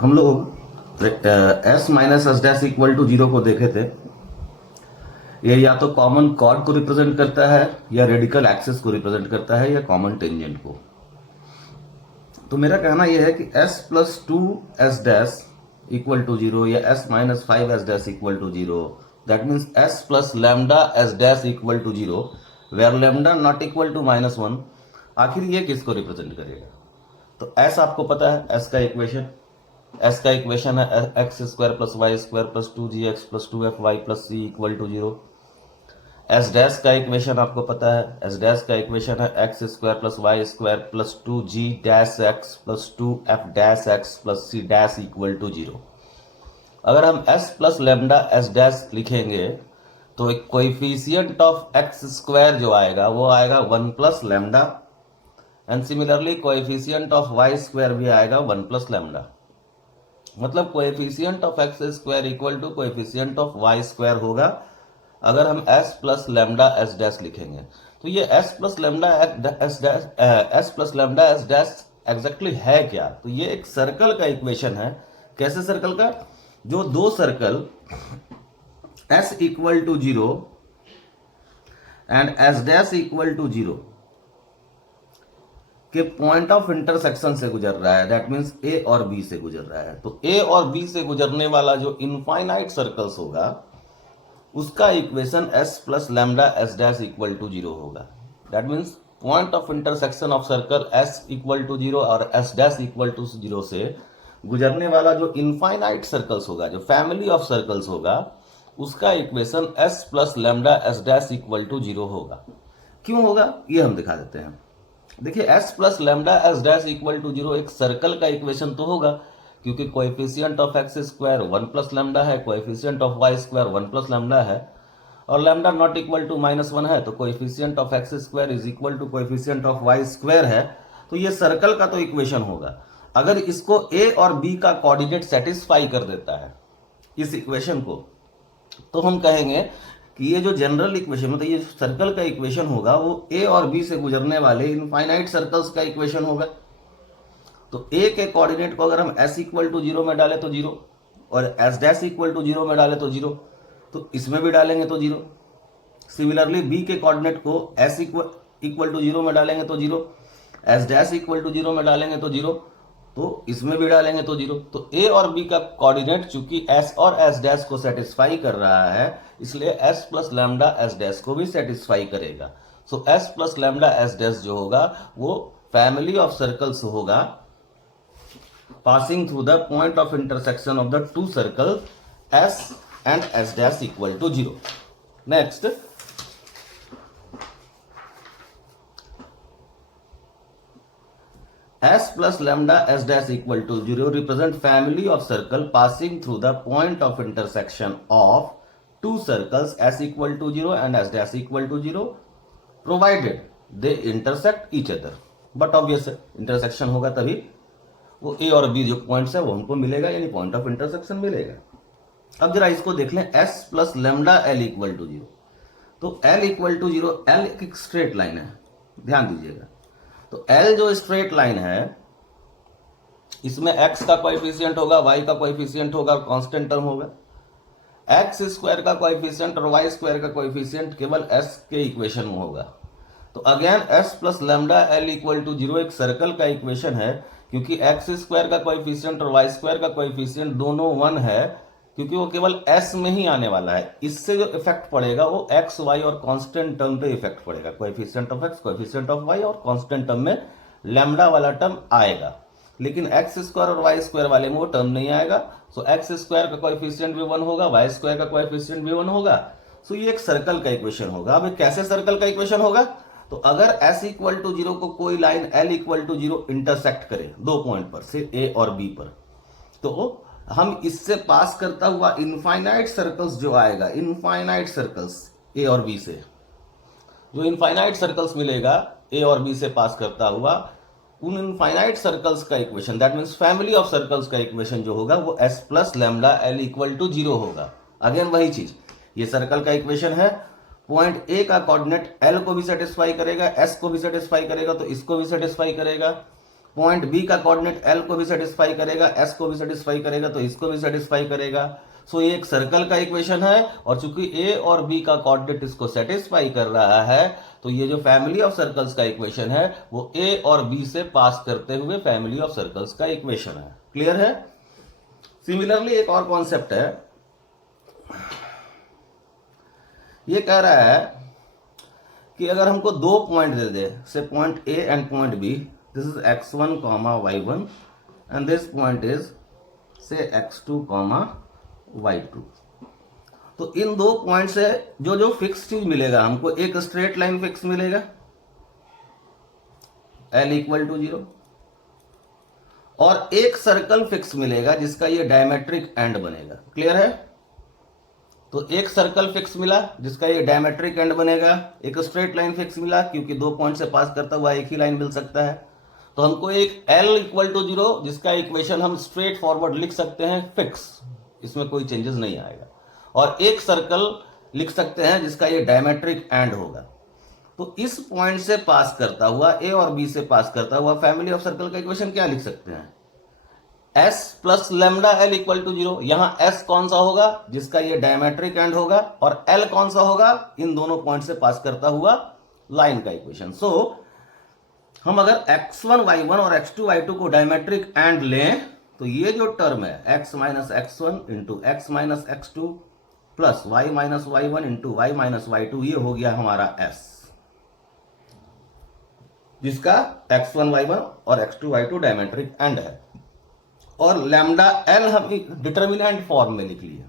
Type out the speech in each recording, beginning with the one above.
हम लोग S minus S dash equal to zero को देखे थे। ये या तो कॉमन कॉर्ड को रिप्रेजेंट करता है, या रेडिकल एक्सिस को रिप्रेजेंट करता है, या कॉमन टेंजेंट को। तो मेरा कहना यह है कि s plus two S dash equal to zero, या s minus five S dash equal to zero, that means s plus lambda S dash equal to zero, where lambda not equal to minus one. आखिर ये किसको represent करेगा? तो s आपको पता है, s का इक्वेशन है X square plus Y square plus two G X plus two F Y plus C equal to zero. S dash का इक्वेशन आपको पता है, एस डैश का इक्वेशन है X square plus Y square plus two G dash X plus two F dash X plus C dash equal to zero. अगर हम s plus lambda S dash लिखेंगे तो एक कोएफिशिएंट ऑफ एक्स स्क्वायर जो आएगा वो आएगा one plus lambda, and similarly coefficient of Y square भी आएगा वन प्लस लेमडा। मतलब coefficient of x square equal to coefficient of Y square होगा अगर हम s plus lambda S dash लिखेंगे। तो ये s plus lambda S dash exactly है क्या? तो ये एक सर्कल का इक्वेशन है। कैसे सर्कल का? जो दो circle s equal to zero and s dash equal to zero के पॉइंट ऑफ इंटरसेक्शन से गुजर रहा है, दैट मीन्स a और b से गुजर रहा है। तो a और b से गुजरने वाला जो इनफाइनाइट सर्कल्स होगा उसका equation s plus lambda S dash equal to zero होगा। That means point of intersection of circle s equal to zero और s dash equal to zero से गुजरने वाला जो इनफाइनाइट सर्कल्स होगा, जो फैमिली ऑफ सर्कल्स होगा, उसका equation s plus lambda S dash equal to zero होगा। क्यों होगा ये हम दिखा देते हैं। देखिए s plus lambda S dash equal to zero एक सर्कल का इक्वेशन तो होगा, क्योंकि coefficient of x square one plus lambda है, coefficient of Y square one plus lambda है, और lambda not equal to minus one है, तो coefficient of x square is equal to coefficient of Y square है। तो ये circle का तो इक्वेशन होगा। अगर इसको a और b का कोऑर्डिनेट सेटिस्फाई कर देता है इस इक्वेशन को, तो हम कहेंगे कि ये जो जनरल इक्वेशन मतलब ये सर्कल का इक्वेशन होगा वो a और b से गुजरने वाले इनफाइनाइट सर्कल्स का इक्वेशन होगा। तो a के कोऑर्डिनेट को अगर हम s इक्वल टू जीरो में डालें तो जीरो, और s dash equal to zero में डालें तो जीरो, तो इसमें भी डालेंगे तो जीरो। सिमिलरली b के कोऑर्डिनेट को s इक्वल टू जीरो में डालेंगे तो zero, s dash equal to zero में डालेंगे तो जीरो, तो इसमें भी डालेंगे तो जीरो। तो a और b का कोऑर्डिनेट चूंकि s और s डैश को सेटिस्फाई कर रहा है, इसलिए s plus lambda S dash को भी सेटिस्फाई करेगा। सो s plus lambda S dash जो होगा वो फैमिली ऑफ सर्कल्स होगा passing through the point of intersection of the two circles s and s dash equal to 0. Next, s plus lambda s dash equal to 0 represent family of circle passing through the point of intersection of two circles s equal to 0 and s dash equal to 0 provided they intersect each other. But obvious intersection होगा तभी वो a और b जो points है वो हमको मिलेगा, यानी पॉइंट ऑफ इंटरसेक्शन मिलेगा। अब जरा इसको देख लें, s plus lambda l equal to zero. तो l equal to zero, l एक स्ट्रेट लाइन है, ध्यान दीजिएगा। तो l जो स्ट्रेट लाइन है इसमें x का कोएफिशिएंट होगा, y का कोएफिशिएंट होगा, कांस्टेंट टर्म होगा। x स्क्वायर का कोएफिशिएंट और y स्क्वायर का कोएफिशिएंट केवल s के इक्वेशन में होगा। तो again s plus lambda l equal to zero एक सर्कल का इक्वेशन है, क्योंकि एक्स स्क्वायर का कोएफिशिएंट और वाई स्क्वायर का कोएफिशिएंट दोनों वन है, क्योंकि वो केवल s में ही आने वाला है। इससे जो इफेक्ट पड़ेगा वो x, y और कांस्टेंट टर्म पे इफेक्ट पड़ेगा। Coefficient of x, coefficient of y और कांस्टेंट टर्म में लैम्डा वाला टर्म आएगा, लेकिन एक्स स्क्वायर और वाई स्क्वायर वाले में वो टर्म नहीं आएगा। सो एक्स स्क्वायर का कोएफिशिएंट भी वन होगा, वाई स्क्वायर का कोएफिशिएंट भी वन होगा। सो ये एक सर्कल का इक्वेशन होगा। अब कैसे सर्कल का इक्वेशन होगा? तो अगर s इक्वल टू जीरो को कोई line l equal to zero intersect करे दो पॉइंट पर से a और b पर, तो हम इससे पास करता हुआ इनफाइनाइट सर्कल्स जो आएगा, इनफाइनाइट सर्कल्स a और b से जो इनफाइनाइट सर्कल्स मिलेगा a और b से पास करता हुआ, उन इनफाइनाइट सर्कल्स का equation, that means family of circles का इक्वेशन जो होगा वो s plus lambda l equal to zero होगा। अगेन वही चीज, ये सर्कल का इक्वेशन है पॉइंट ए का कोऑर्डिनेट एल को भी सेटिस्फाई करेगा, एस को भी सेटिस्फाई करेगा, तो इसको भी सेटिस्फाई करेगा। पॉइंट बी का कोऑर्डिनेट एल को भी सेटिस्फाई करेगा, एस को भी सेटिस्फाई करेगा, तो इसको भी सेटिस्फाई करेगा। सो ये एक सर्कल का इक्वेशन है, और चूंकि ए और बी का कोऑर्डिनेट इसको सेटिस्फाई कर रहा है, तो ये जो फैमिली ऑफ सर्कल्स का इक्वेशन है वो ए और बी से पास करते हुए फैमिली ऑफ सर्कल्स का इक्वेशन है। क्लियर है? सिमिलरली एक और कॉन्सेप्ट है, ये कह रहा है कि अगर हमको दो पॉइंट दे दे, say point A and point B, this is x1, y1 and this point is say x2, y2। तो इन दो पॉइंट से जो जो फिक्स चीज मिलेगा हमको, एक स्ट्रेट लाइन फिक्स मिलेगा l इक्वल टू 0, और एक सर्कल फिक्स मिलेगा जिसका ये डायमेट्रिक एंड बनेगा। क्लियर है? तो एक सर्कल फिक्स मिला जिसका ये डायमेट्रिक एंड बनेगा, एक स्ट्रेट लाइन फिक्स मिला क्योंकि दो पॉइंट से पास करता हुआ एक ही लाइन मिल सकता है। तो हमको एक L इक्वल टू 0 जिसका इक्वेशन हम स्ट्रेट फॉरवर्ड लिख सकते हैं फिक्स, इसमें कोई चेंजेस नहीं आएगा, और एक सर्कल लिख सकते हैं जिसका ये डायमेट्रिक एंड होगा। तो इस पॉइंट से पास करता हुआ, ए और बी से पास करता हुआ फैमिली ऑफ सर्कल का इक्वेशन क्या लिख सकते हैं? S plus lambda L equal to 0। यहां S कौन सा होगा? जिसका ये डायमेट्रिक एंड होगा, और L कौन सा होगा? इन दोनों पॉइंट से पास करता हुआ लाइन का इक्वेशन। सो हम अगर x1 y1 और x2 y2 को डायमेट्रिक एंड लें, तो ये जो टर्म है x minus x1 into x minus x2 plus y minus y1 into y minus y2, ये हो गया हमारा S, जिसका x1 y1 और x2 y2 डायमेट्रिक एंड है। और लैम्डा एल हम डिटर्मिनेंट फॉर्म में लिख लिए,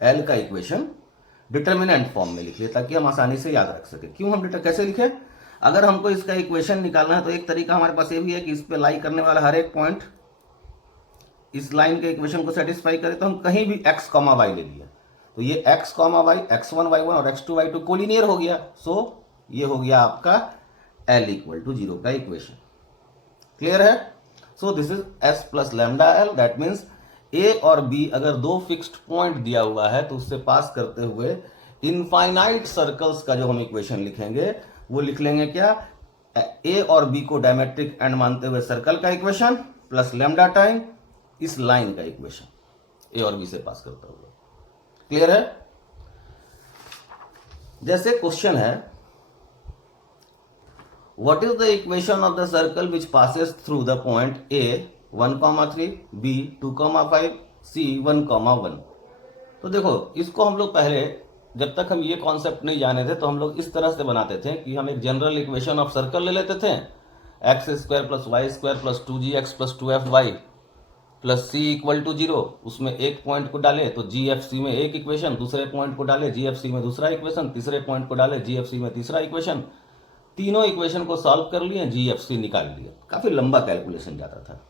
एल का इक्वेशन डिटर्मिनेंट फॉर्म में लिख लिए ताकि हम आसानी से याद रख सके। क्यों हम कैसे लिखे? अगर हमको इसका इक्वेशन निकालना है तो एक तरीका हमारे पास ये भी है कि इस पे लाई करने वाला हर एक पॉइंट इस लाइन के इक्वेशन को सेटिस्फाई करे, तो हम कहीं भी x, y ले लिया, तो ये x, y, x1 y1 और x2 y2 कोलिनियर हो गया। सो ये हो गया आपका L इक्वल टू 0 का इक्वेशन। क्लियर है? So this is S plus lambda L, that means A और B अगर दो फिक्स्ड पॉइंट दिया हुआ है तो उससे पास करते हुए इनफाइनाइट सर्कल्स का जो हम इक्वेशन लिखेंगे वो लिख लेंगे क्या? A और B को डायमेट्रिक एंड मानते हुए सर्कल का इक्वेशन प्लस लैम्डा टाइम इस लाइन का इक्वेशन A और B से पास करता हुआ। क्लियर है? जैसे क्वेश्चन है, what is the equation of the circle which passes through the point A 1,3, B 2,5, C 1,1। तो देखो इसको हम लोग पहले जब तक हम ये कॉन्सेप्ट नहीं जाने थे तो हम लोग इस तरह से बनाते थे कि हम एक जनरल इक्वेशन ऑफ सर्कल ले लेते थे, X square plus Y square plus 2gx plus 2fy plus c equal to 0। उसमें एक पॉइंट को डाले तो gfc में एक इक्वेशन, दूसरे पॉइंट को डाले gfc में दूसरा इक्वेशन, तीसरे पॉइंट को डाले gfc में तीसरा इक्वेशन, तीनों इक्वेशन को सॉल्व कर लिए, जीएफसी निकाल लिया। काफी लंबा कैलकुलेशन जाता था।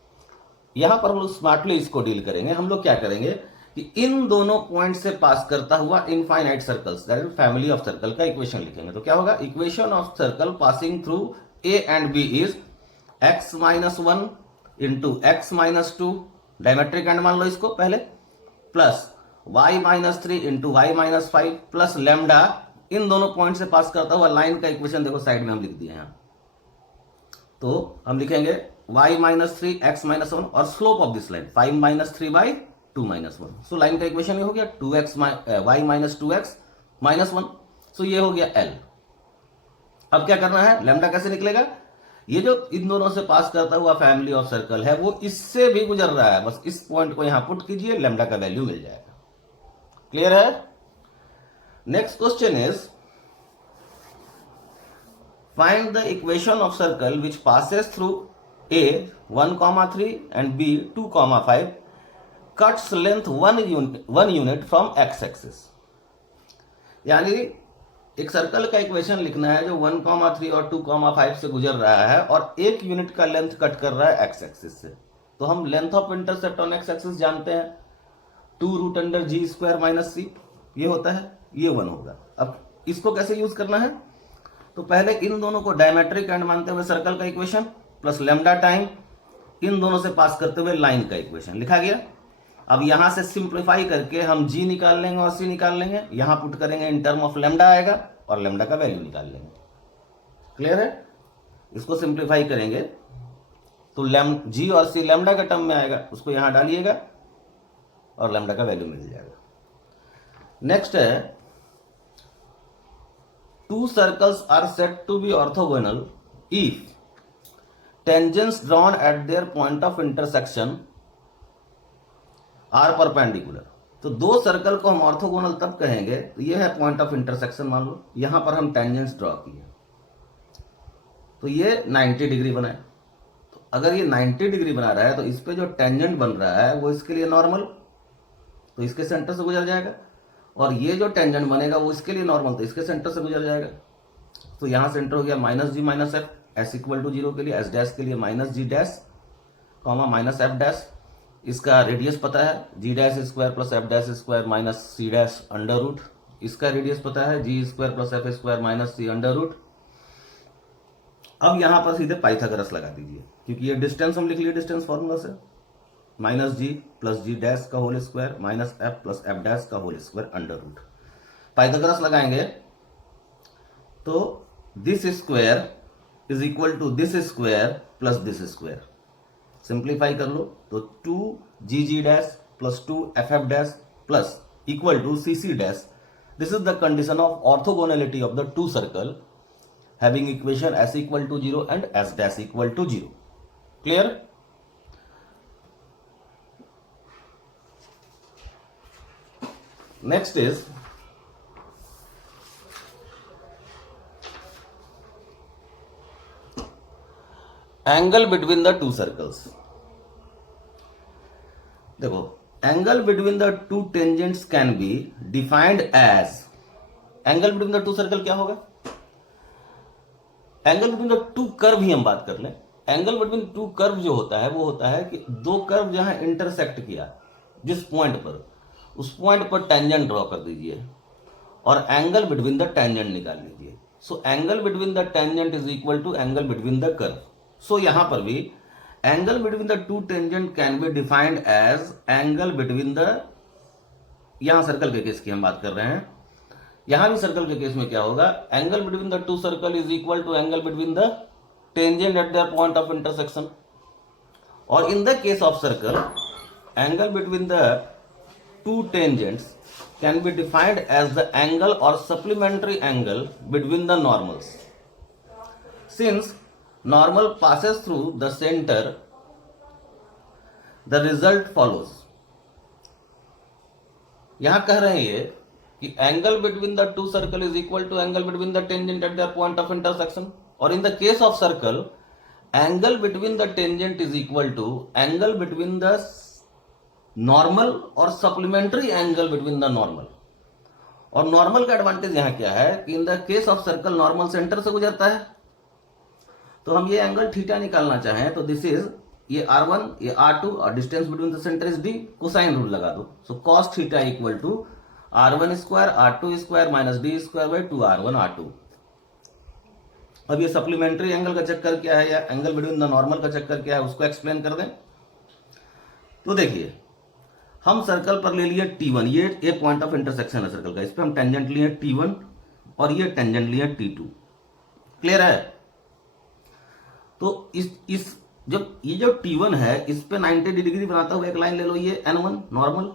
यहां पर हम लोग स्मार्टली इसको डील करेंगे। हम लोग क्या करेंगे कि इन दोनों पॉइंट से पास करता हुआ infinite circles, that is family of circle का इक्वेशन लिखेंगे। तो क्या होगा? Equation of circle passing through a and b is x minus 1 into x minus 2, diametric end मान लो इसको पहले, plus y minus 3 into y minus 5 plus lambda, इन दोनों पॉइंट से पास करता हुआ लाइन का इक्वेशन देखो साइड में हम लिख दिए हैं। तो हम लिखेंगे y माइनस 3 x माइनस 1 और slope of this line 5 minus 3 by 2 minus 1। So line का इक्वेशन ये हो गया 2x y minus 2x minus 1। सो ये हो गया L। अब क्या करना है? लैम्डा कैसे निकलेगा? ये जो इन दोनों से पास करता हुआ फैमिली ऑफ सर्कल है वो इससे भी गुजर रहा है, बस इस पॉइंट को यहां पुट कीजिए, लैम्डा का वैल्यू मिल जाएगा। क्लियर है? Next question is, find the equation of circle which passes through A 1,3 and B 2,5, cuts length 1 unit from x-axis। यानी एक सर्कल का इक्वेशन लिखना है जो 1,3 और 2,5 से गुजर रहा है और 1 यूनिट का लेंथ कट कर रहा है एक्स एक्सिस से। तो हम length of intercept on x axis जानते हैं, 2√g² माइनस c, ये होता है, ये 1 होगा। अब इसको कैसे यूज करना है? तो पहले इन दोनों को डायमेट्रिक एंड मानते हुए सर्कल का equation plus lambda time in दोनों से पास करते हुए लाइन का इक्वेशन लिखा गया। अब यहां से सिंप्लीफाई करके हम g निकाल लेंगे और c निकाल लेंगे, यहां पुट करेंगे इन टर्म ऑफ लेमडा आएगा और लेमडा का वैल्यू निकाल लेंगे। क्लियर है? इसको सिंप्लीफाई करेंगे तो g और c लेमडा का टर्म में आएगा, उसको यहां डालिएगा और लेमडा का वैल्यू मिल जाएगा। नेक्स्ट है, two circles are set to be orthogonal if tangents drawn at their point of intersection are perpendicular. तो दो सर्कल को हम ऑर्थोगोनल तब कहेंगे, तो ये है पॉइंट ऑफ इंटरसेक्शन, मान लो यहां पर हम टेंजेंट्स ड्रॉ किए तो ये 90 डिग्री बनाए। तो अगर ये 90 डिग्री बना रहा है तो इस पे जो टेंजेंट बन रहा है वो इसके लिए नॉर्मल, तो इसके सेंटर से गुजर जाएगा, और ये जो टेंजेंट बनेगा वो इसके लिए नॉर्मल, तो इसके सेंटर से गुजर जाएगा। तो यहां सेंटर हो गया minus G minus F, S equal to 0 के लिए, एस डैश के लिए minus G dash comma minus F dash. इसका रेडियस पता है, G dash square plus F dash square minus C dash under root. इसका रेडियस पता है, G square plus F square minus C under root. अब यहां पर सीधे पाइथागोरस लगा दीजिए, क्योंकि ये डिस्टेंस हम लिख लिए डिस्टेंस फॉर्मूला से, minus G plus G dash का whole square minus F plus F dash का whole square under root. Pythagoras लगाएंगे तो this square is equal to this square plus this square. Simplify कर लो तो 2 dash plus 2 F dash plus equal to C dash. This is the condition of orthogonality of the two circle having equation s equal to 0 and s dash equal to 0। Clear? Next is angle between the two circles. देखो, angle between the two tangents can be defined as, angle between the two circle क्या होगा? Angle between the two curve ही हम बात कर लें। Angle between two curve जो होता है वो होता है कि दो कर्व जहां इंटरसेक्ट किया जिस पॉइंट पर, उस पॉइंट पर टेंजेंट ड्रॉ कर दीजिए और एंगल बिटवीन द टेंजेंट निकाल लीजिए। So angle between the tangent is equal to angle between the curve. So यहां पर भी angle between the two tangent can be defined as angle between the, यहां circle के केस की हम बात कर रहे हैं, यहां भी सर्कल के केस में क्या होगा, angle between the two circle is equal to angle between the tangent at their point of intersection. और in the case of circle angle between the two tangents can be defined as the angle or supplementary angle between the normals. Since normal passes through the center, the result follows. यहां कह रहे हैं ये कि angle between the two circle is equal to angle between the tangent at their point of intersection, और in the case of circle angle between the tangent is equal to angle between the normal और supplementary angle between the normal. और normal का advantage यहां क्या है कि in the case of circle normal centre से गुजरता है, तो हम ये एंगल थीटा निकालना चाहें तो दिस इज ये r1 ये r2 और distance between the centre is d, cosine rule लगा दो। So cos theta equal to r1 square r2 square minus d square by 2r1 r2। अब ये सप्लीमेंट्री एंगल का चक्कर क्या है या एंगल बिटवीन द नॉर्मल का चक्कर क्या है उसको एक्सप्लेन कर दें। तो देखिए, हम सर्कल पर ले लिए T1, ये पॉइंट ऑफ इंटरसेक्शन है सर्कल का, इस पे हम टेंजेंट लिए T1 और ये टेंजेंट लिए T2। क्लियर है? तो इस जब ये जो T1 है इस पे 90 डिग्री बनाता हुआ एक लाइन ले लो, ये N1 नॉर्मल,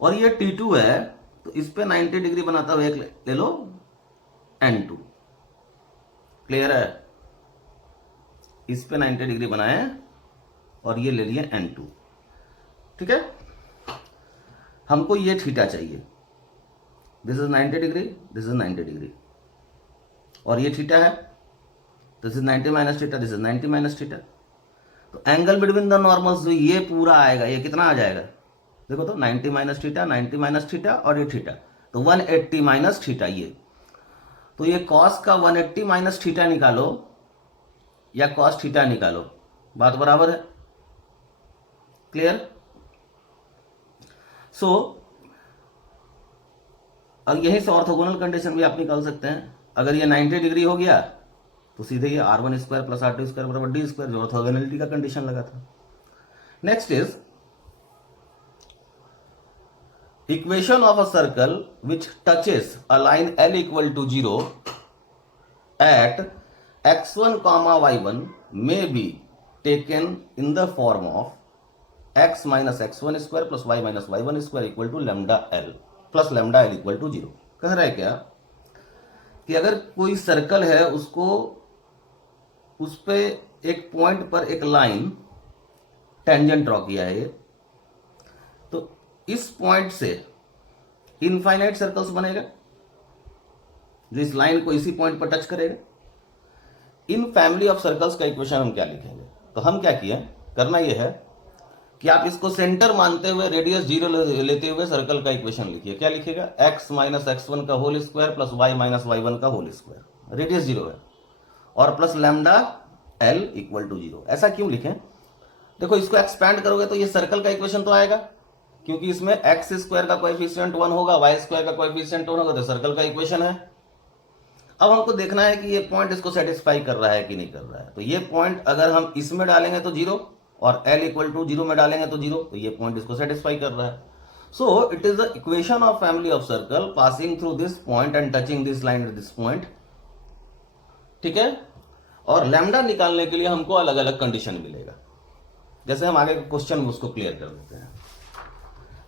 और ये T2 है तो इस पे 90 डिग्री बनाता हुआ एक ले लो N2। क्लियर है? इस पे 90 डिग्री बनाए और ये ले लिए N2। ठीक है, हमको ये थीटा चाहिए, this is 90 degree, this is 90 degree, और ये थीटा है, this is 90 minus theta, this is 90 minus theta. तो एंगल बिटवीन द नॉर्मल्स जो ये पूरा आएगा, ये कितना आ जाएगा? देखो तो 90 माइनस थीटा, 90 माइनस थीटा और ये थीटा, तो 180 माइनस थीटा। ये तो ये कॉस का 180 माइनस थीटा निकालो या कॉस थीटा निकालो, बात बराबर है। क्लियर? सो अब यहीं से ऑर्थोगोनल कंडीशन भी आप निकाल सकते हैं। अगर ये 90 डिग्री हो गया तो सीधे ये r1 square plus r2 square बराबर d स्क्वायर, जो ऑर्थोगोनलिटी का कंडीशन लगा था। Next is equation of a circle which touches a line L equal to 0 at x1 comma y1 may be taken in the form of x minus x1 square plus y minus y1 square equal to lambda L plus lambda L equal to 0। कह रहा है क्या कि अगर कोई circle है उसको उस पे एक पॉइंट पर एक लाइन टेंजेंट ड्रॉ किया है, तो इस पॉइंट से इनफाइनाइट सर्कल्स बनेगा जो इस लाइन को इसी पॉइंट पर टच करेगा। इन फैमिली ऑफ सर्कल्स का इक्वेशन हम क्या लिखेंगे? तो हम क्या किए, करना यह है कि आप इसको सेंटर मानते हुए रेडियस 0 लेते हुए सर्कल का इक्वेशन लिखिए। क्या लिखिएगा? x माइनस x1 का whole square plus y minus y1 का होल स्क्वायर, रेडियस 0 है, और plus lambda l equal to 0। ऐसा क्यों लिखें? देखो इसको एक्सपैंड करोगे तो ये सर्कल का इक्वेशन तो आएगा, क्योंकि इसमें x स्क्वायर का कोएफिशिएंट 1 होगा, y स्क्वायर का कोएफिशिएंट 1 होगा, तो सर्कल का इक्वेशन है। अब हमको देखना है कि ये पॉइंट इसको सेटिस्फाई कर रहा है कि नहीं कर रहा है। तो ये पॉइंट अगर हम इसमें डालेंगे तो 0 और l इक्वल टू 0 में डालेंगे तो 0, तो ये पॉइंट इसको सेटिस्फाई कर रहा है। So it is the equation of family of circle passing through this point and touching this line at this point. ठीक है, और लैम्डा निकालने के लिए हमको अलग अलग कंडीशन मिलेगा। जैसे हम आगे क्वेश्चन में उसको क्लियर कर देते हैं।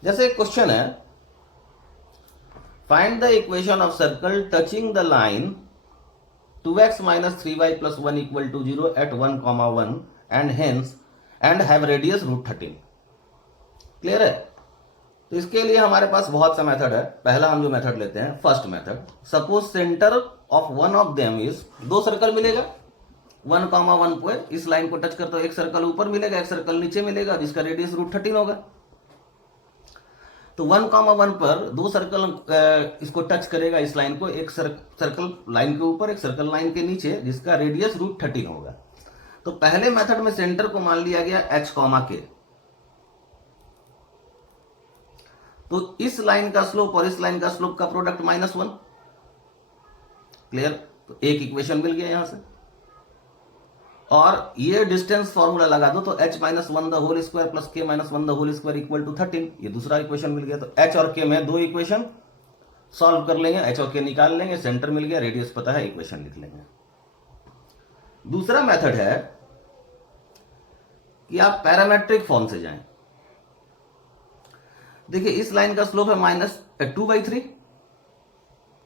जैसे एक क्वेश्चन है, find the equation of circle touching the line 2x minus 3y plus 1 equal to 0 at 1 comma 1 and hence and have radius root 13। Clear है? तो इसके लिए हमारे पास बहुत सा मेथड है। पहला हम जो मेथड लेते हैं, first method, suppose centre of one of them is, दो सर्कल मिलेगा 1 कॉमा 1 पे इस लाइन को टच करते हो, एक सर्कल ऊपर मिलेगा एक सर्कल नीचे मिलेगा जिसका रेडियस रूट 13 होगा। तो 1 कॉमा 1 पर दो सर्कल इसको टच करेगा, इस लाइन को, एक सर्कल लाइन के ऊपर एक सर्कल लाइन के नीचे जिसका रेडियस रूट 13 होगा। तो पहले मेथड में सेंटर को मान लिया गया h कॉमा k, तो इस लाइन का स्लोप और इस लाइन का स्लोप का प्रोडक्ट -1। क्लियर? तो एक इक्वेशन मिल गया यहां से, और ये डिस्टेंस फॉर्मूला लगा दो तो h minus 1 the whole square plus k minus 1 the whole square equal to 13, ये दूसरा इक्वेशन मिल गया। तो h और k में दो इक्वेशन सॉल्व कर लेंगे, h और k निकाल लेंगे, सेंटर मिल गया, रेडियस पता है, इक्वेशन लिख लेंगे। दूसरा मेथड है कि आप पैरामेट्रिक फॉर्म से जाएं। देखिए इस लाइन का स्लोप है -2/3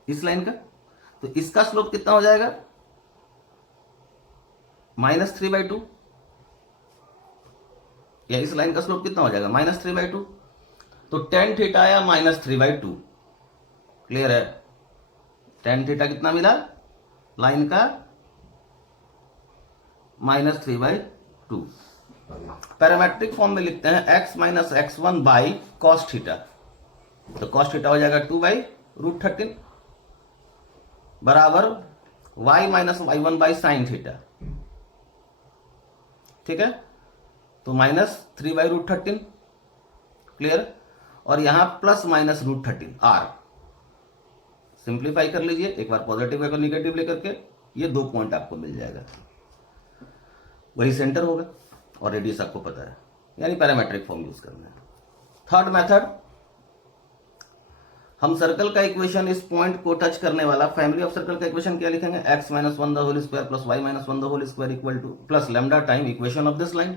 इस लाइन का, तो इसका स्लोप कितना हो जाएगा? -3/2। या इस लाइन का स्लोप कितना हो जाएगा? -3/2। तो tan थीटा आया -3/2। क्लियर है? tan थीटा कितना मिला लाइन का? -3/2। पैरामेट्रिक फॉर्म में लिखते हैं x minus x1 by cos theta, तो कॉस थीटा हो जाएगा 2/√13 बराबर y minus y1 by sine theta. ठीक है, तो -3/√13। क्लियर? और यहां प्लस माइनस √13 r। सिंप्लीफाई कर लीजिए, एक बार पॉजिटिव एक बार निगेटिव लेकर के, ये दो पॉइंट आपको मिल जाएगा, वही सेंटर होगा और रेडियस आपको पता है, यानी पैरामेट्रिक फॉर्म यूज करना है। थर्ड मेथड, हम सर्कल का इक्वेशन इस पॉइंट को टच करने वाला फैमिली ऑफ सर्कल का इक्वेशन क्या लिखेंगे? x minus 1 the whole square plus y minus 1 the whole square equal to plus lambda time equation of this line.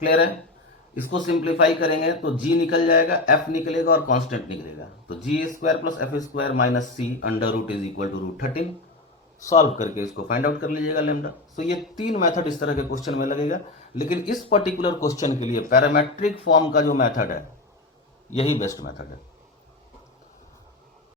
Clear है? इसको सिंप्लीफाई करेंगे तो g निकल जाएगा, f निकलेगा और कांस्टेंट निकलेगा, तो g square plus f square minus c under root is equal to √13। Solve करके इसको फाइंड आउट कर लीजिएगा लैम्डा। तो ये तीन मेथड इस तरह के क्वेश्चन में लगेगा, लेकिन इस पर्टिकुलर क्वेश्चन के लिए पैरामेट्रिक फॉर्म का जो मेथड है यही बेस्ट मेथड है।